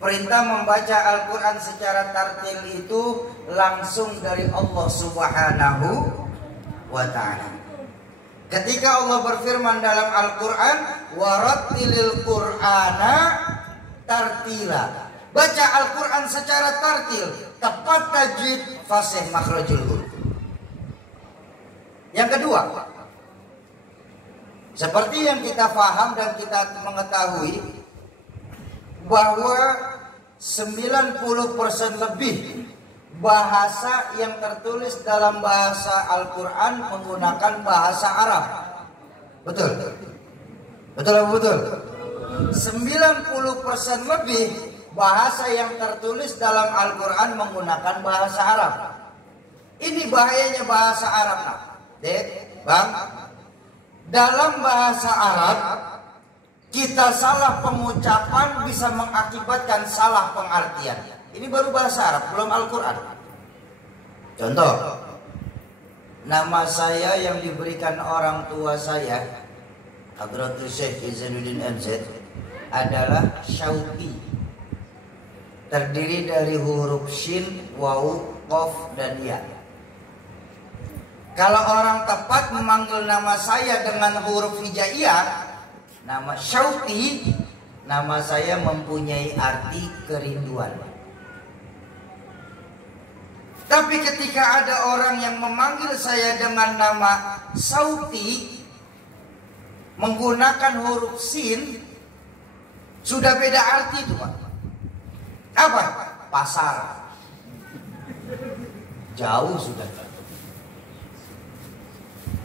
Perintah membaca Al-Quran secara tartil itu langsung dari Allah Subhanahu wa ta'ala. Ketika Allah berfirman dalam Al-Quran, warattilil Qur'ana tartila. Baca Al-Quran secara tartil, tepat tajwid, fasih makhrajul huruf. Yang kedua, seperti yang kita paham dan kita mengetahui bahwa 90% lebih bahasa yang tertulis dalam bahasa Al-Quran menggunakan bahasa Arab. Betul? Betul apa betul? 90% lebih bahasa yang tertulis dalam Al-Quran menggunakan bahasa Arab. Ini bahayanya bahasa Arab. Bang, dalam bahasa Arab kita salah pengucapan bisa mengakibatkan salah pengartian. Ini baru bahasa Arab, belum Al-Quran. Contoh, nama saya yang diberikan orang tua saya, Hadratul Syekh Izainuddin MZ, adalah Syauqi. Terdiri dari huruf Shin, Waw, Qaf, dan Ya. Kalau orang tepat memanggil nama saya dengan huruf hijaiyah, nama Syauqi, nama saya mempunyai arti kerinduan. Tapi ketika ada orang yang memanggil saya dengan nama Sauti menggunakan huruf Sin, sudah beda arti itu, Pak. Apa? Pasar. Jauh sudah.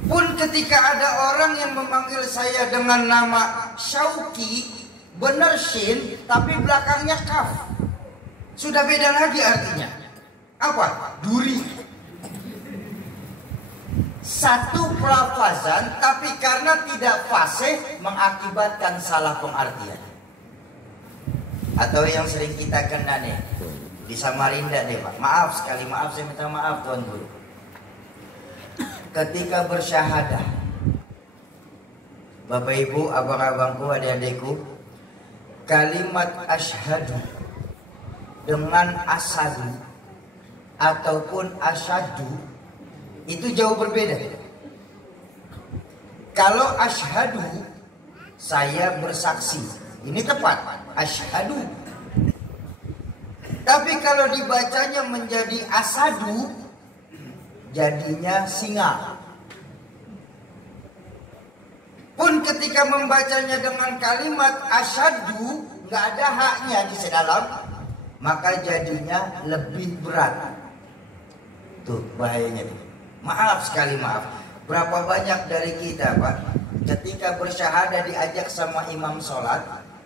Pun ketika ada orang yang memanggil saya dengan nama Syauqi, benar Shin, tapi belakangnya Kaf, sudah beda lagi artinya. Apa? Duri. Satu pelafazan, tapi karena tidak fasih mengakibatkan salah pengartian. Atau yang sering kita kena nih di Samarinda nih, Pak. Maaf sekali, maaf, saya minta maaf Tuan Guru. Ketika bersyahadah, Bapak Ibu, abang-abangku, adik-adikku, kalimat asyhadu dengan asadu ataupun asyadu itu jauh berbeda. Kalau asyhadu, saya bersaksi, ini tepat, asyhadu. Tapi kalau dibacanya menjadi asadu, jadinya singa. Pun ketika membacanya dengan kalimat asyadu, nggak ada haknya di sedalam, maka jadinya lebih berat. Tuh bahayanya tuh. Maaf sekali, maaf. Berapa banyak dari kita, Pak, ketika bersyahadah diajak sama imam sholat,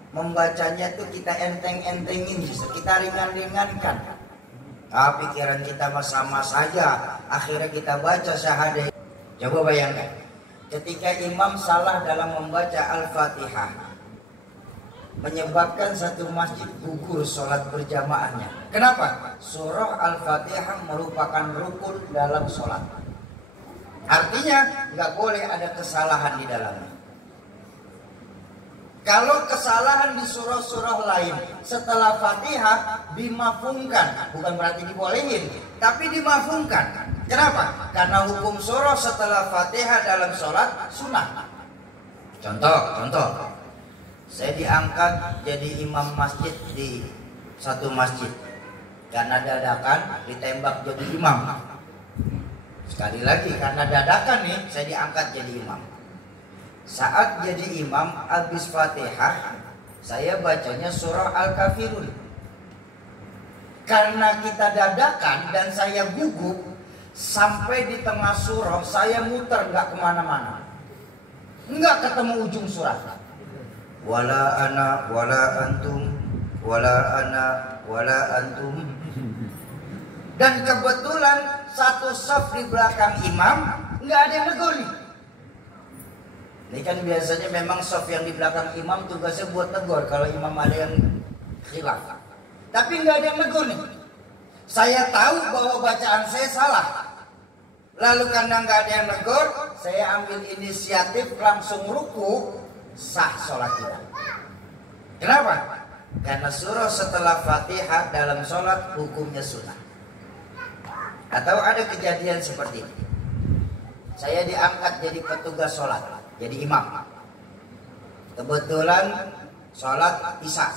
membacanya tuh kita enteng-entengin, kita ringan-ringankan. Pikiran kita sama saja, akhirnya kita baca syahadah. Coba bayangkan, ketika imam salah dalam membaca Al-Fatihah, menyebabkan satu masjid gugur sholat berjamaahnya. Kenapa? Surah Al-Fatihah merupakan rukun dalam sholat. Artinya nggak boleh ada kesalahan di dalamnya. Kalau kesalahan di surah-surah lain setelah Fatihah dimafhumkan, bukan berarti dibolehin, tapi dimafhumkan. Kenapa? Karena hukum surah setelah Fatihah dalam sholat sunnah. Contoh, saya diangkat jadi imam masjid di satu masjid, karena dadakan ditembak jadi imam. Sekali lagi, karena dadakan nih saya diangkat jadi imam. Saat jadi imam habis Fatihah, saya bacanya surah Al-Kafirun. Karena kita dadakan dan saya gugup, sampai di tengah surah saya muter nggak kemana-mana, nggak ketemu ujung surat. Wala ana wala antum, wala ana wala antum. Dan kebetulan satu saf di belakang imam nggak ada yang negur nih. Ini kan biasanya memang saf yang di belakang imam tugasnya buat tegur kalau imam ada yang khilaf. Tapi nggak ada yang negur nih. Saya tahu bahwa bacaan saya salah. Lalu karena nggak ada yang negur, saya ambil inisiatif langsung ruku, sah sholat kita. Kenapa? Karena surah setelah Fatihah dalam sholat hukumnya sunnah. Atau ada kejadian seperti ini. Saya diangkat jadi petugas sholat, jadi imam. Kebetulan sholat isya.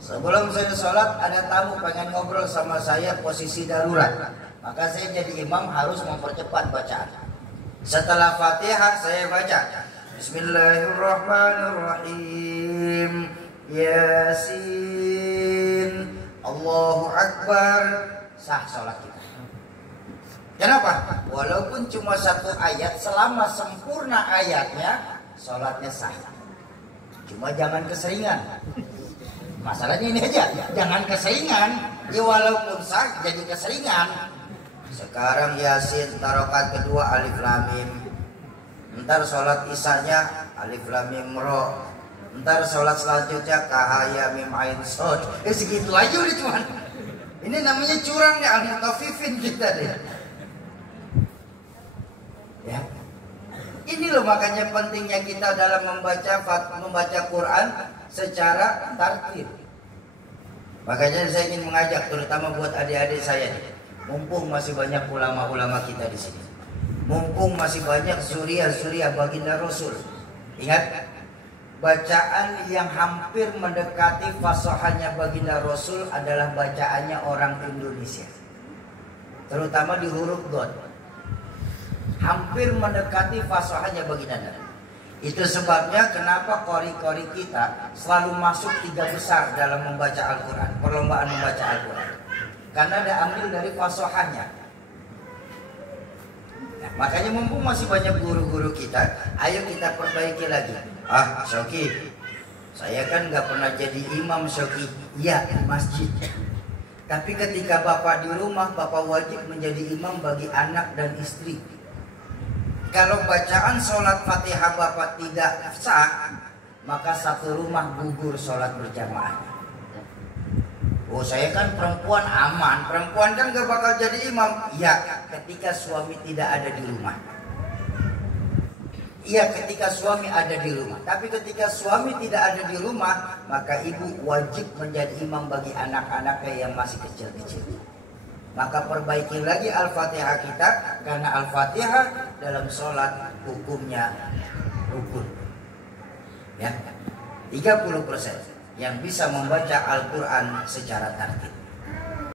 Sebelum saya sholat ada tamu pengen ngobrol sama saya posisi darurat. Maka saya jadi imam harus mempercepat bacaan. Setelah Fatihah saya baca Bismillahirrahmanirrahim. Yasin. Allahu Akbar. Sah sholat kita. Kenapa? Walaupun cuma satu ayat, selama sempurna ayatnya, sholatnya sah. Cuma jangan keseringan. Masalahnya ini aja, jangan keseringan. Ya walaupun sah, jadi keseringan. Sekarang Yasin, tarokat kedua alif lam mim. Ntar sholat isanya alif lam mim ro. Ntar sholat selanjutnya kahaya mim ain sod. Segitu aja udah cuman. Ini namanya curang ya, al-mutafifin kita deh. Ya. Ini loh makanya pentingnya kita dalam membaca Quran secara tartil. Makanya saya ingin mengajak terutama buat adik-adik saya nih. Mumpung masih banyak ulama-ulama kita di sini. Mumpung masih banyak suriah baginda Rasul. Ingat, bacaan yang hampir mendekati fasahanya baginda Rasul adalah bacaannya orang Indonesia. Terutama di huruf dot. Hampir mendekati fasahanya baginda Nabi. Itu sebabnya kenapa qori-qori kita selalu masuk 3 besar dalam membaca Al-Quran, perlombaan membaca Al-Quran. Karena ada ambil dari fasahanya. Nah, makanya mumpung masih banyak guru-guru kita, ayo kita perbaiki lagi. Syauki, saya kan nggak pernah jadi imam Syauki. Iya, di masjid. Tapi ketika bapak di rumah, bapak wajib menjadi imam bagi anak dan istri. Kalau bacaan sholat Fatihah bapak tidak sah, maka satu rumah gugur sholat berjamaah. Oh, saya kan perempuan aman, perempuan kan gak bakal jadi imam. Ya, ketika suami tidak ada di rumah. Iya, ketika suami ada di rumah. Tapi ketika suami tidak ada di rumah, maka ibu wajib menjadi imam bagi anak-anaknya yang masih kecil-kecil. Maka perbaiki lagi Al-Fatihah kita, karena Al-Fatihah dalam sholat hukumnya rukun. Ya, 30% yang bisa membaca Al-Quran secara tartil.